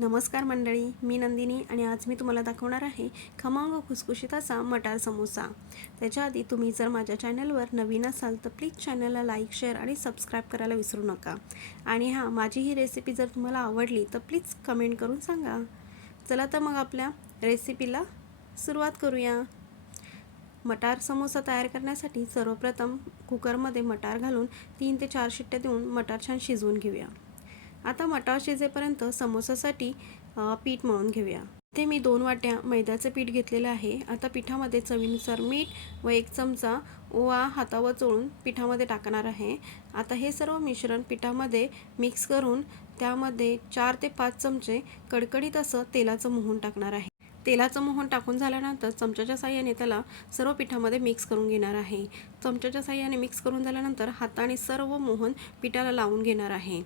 नमस्कार मंडळी मी नंदिनी आणि आज मी तुम्हाला दाखवणार आहे खमंग खुसखुशीत असा मटार समोसा. त्याच्या आधी तुम्ही जर माझ्या चॅनलवर नवीन असाल तर प्लीज चॅनलला लाईक शेअर आणि सबस्क्राईब करायला विसरू नका. आणि हां माझी ही रेसिपी जर तुम्हाला आवडली तर प्लीज कमेंट करून सांगा. चला तर मग आपल्या रेसिपीला सुरुवात करूया. मटार समोसा तयार करण्यासाठी सर्वप्रथम कुकरमध्ये मटार घालून तीन ते चार शिट्ट्या देऊन मटार छान शिजवून घेऊया. आता मटार शिजेपर्यंत समोसासाठी पीठ मळून घेऊया. ते मी दोन वाट्या मैद्याचं पीठ घेतलेलं आहे. आता पिठामध्ये चवीनुसार मीठ व एक चमचा ओवा हातावर चोळून पिठामध्ये टाकणार आहे. आता हे सर्व मिश्रण पिठामध्ये मिक्स करून त्यामध्ये चार ते पाच चमचे कडकडीत असं तेलाचं मोहन टाकणार आहे. तेलाचं मोहन टाकून झाल्यानंतर चमच्याच्या साह्याने त्याला सर्व पिठामध्ये मिक्स करून घेणार आहे. चमच्याच्या साह्याने मिक्स करून झाल्यानंतर हाताने सर्व मोहन पिठाला लावून घेणार आहे.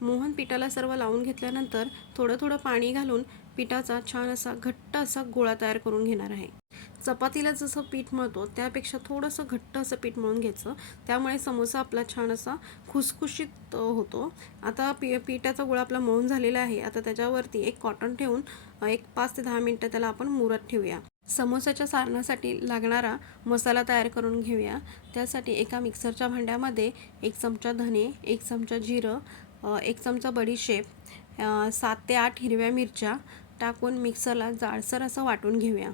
मोहन पिठाला सर्व लावून घेतल्यानंतर थोडं थोडं पाणी घालून पिठाचा छान असा घट्ट असा गोळा तयार करून घेणार आहे. चपातीला जसं पीठ मळतो त्यापेक्षा थोडंसं घट्ट असं पीठ मळून घ्यायचं. त्यामुळे समोसा आपला छान असा खुसखुशीत होतो. आता पी पिठाचा गोळा आपला मळून झालेला आहे. आता त्याच्यावरती एक कॉटन ठेवून एक पाच ते दहा मिनटं त्याला आपण मुरत ठेवूया. समोसाच्या सारणासाठी लागणारा मसाला तयार करून घेऊया. त्यासाठी एका मिक्सरच्या भांड्यामध्ये एक चमचा धने एक चमचा जिरं एक चमचा बडीशेप सात ते आठ हिरव्या मिरच्या टाकून मिक्सरला जाडसर असं वाटून घेऊया.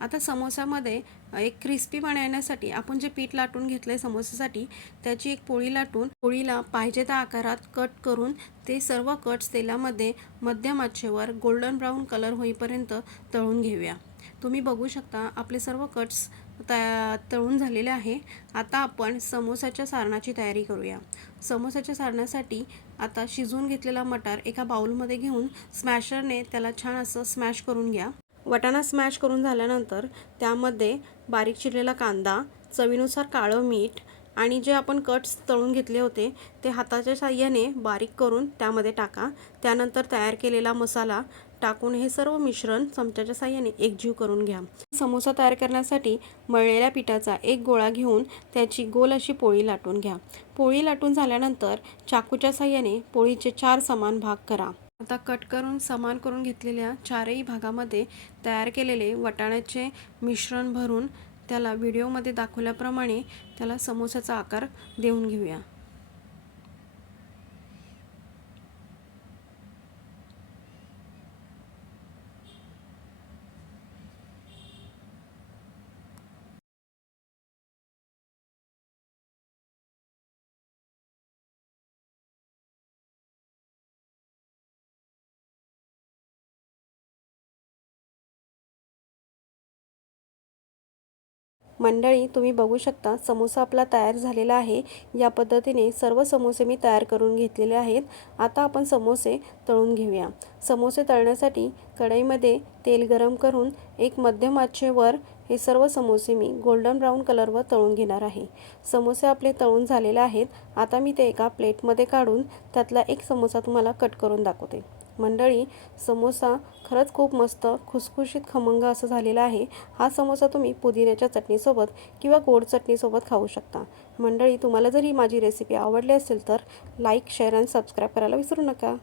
आता समोसामध्ये एक क्रिस्पीपणा येण्यासाठी आपण जे पीठ लाटून घेतलं आहे समोसासाठी त्याची एक पोळी लाटून पोळीला पाहिजे त्या आकारात कट करून ते सर्व कट्स तेलामध्ये मध्यम आचेवर गोल्डन ब्राऊन कलर होईपर्यंत तळून घेऊया. तुम्ही बघू शकता आपले सर्व कट्स तया तळून झालेले आहे. आता आपण समोसाच्या सारणाची तयारी करूया. समोसाच्या सारणासाठी आता शिजवून घेतलेला मटार एका बाउलमध्ये घेऊन स्मॅशरने त्याला छान असं स्मॅश करून घ्या. वटाणा स्मॅश करून झाल्यानंतर त्यामध्ये बारीक चिरलेला कांदा चवीनुसार काळं मीठ आणि जे आपण कट्स तळून घेतले होते ते हाताच्या साह्याने बारीक करून त्यामध्ये टाका. त्यानंतर तयार केलेला मसाला टाकून हे सर्व मिश्रण चमच्याच्या साह्याने एकजीव करून घ्या. समोसा तयार करण्यासाठी मळलेल्या पिठाचा एक गोळा घेऊन त्याची गोल अशी पोळी लाटून घ्या. पोळी लाटून झाल्यानंतर चाकूच्या साह्याने पोळीचे चार समान भाग करा. आता कट करून समान करून घेतलेल्या चारही भागामध्ये तयार केलेले वटाण्याचे मिश्रण भरून त्याला व्हिडिओमध्ये दाखवल्याप्रमाणे त्याला समोसाचा आकार देऊन घेऊया. मंडळी तुम्ही बघू शकता समोसा आपला तयार झालेला आहे. या पद्धतीने सर्व समोसे मी तयार करून घेतलेले आहेत. आता आपण समोसे तळून घेऊया. समोसे तळण्यासाठी कढईमध्ये तेल गरम करून एक मध्यम आचेवर हे सर्व समोसे मी गोल्डन ब्राऊन कलरवर तळून घेणार आहे. समोसे आपले तळून झालेले आहेत. आता मी ते एका प्लेटमध्ये काढून त्यातला एक समोसा तुम्हाला कट करून दाखवते. मंडळी समोसा खरंच खूप मस्त खुसखुशीत खमंग असं झालेला आहे. हा समोसा तुम्ही पुदिन्याच्या चटणीसोबत किंवा गोड चटणीसोबत खाऊ शकता. मंडळी तुम्हाला जर ही माझी रेसिपी आवडली असेल तर लाईक शेअर आणि सबस्क्राईब करायला विसरू नका.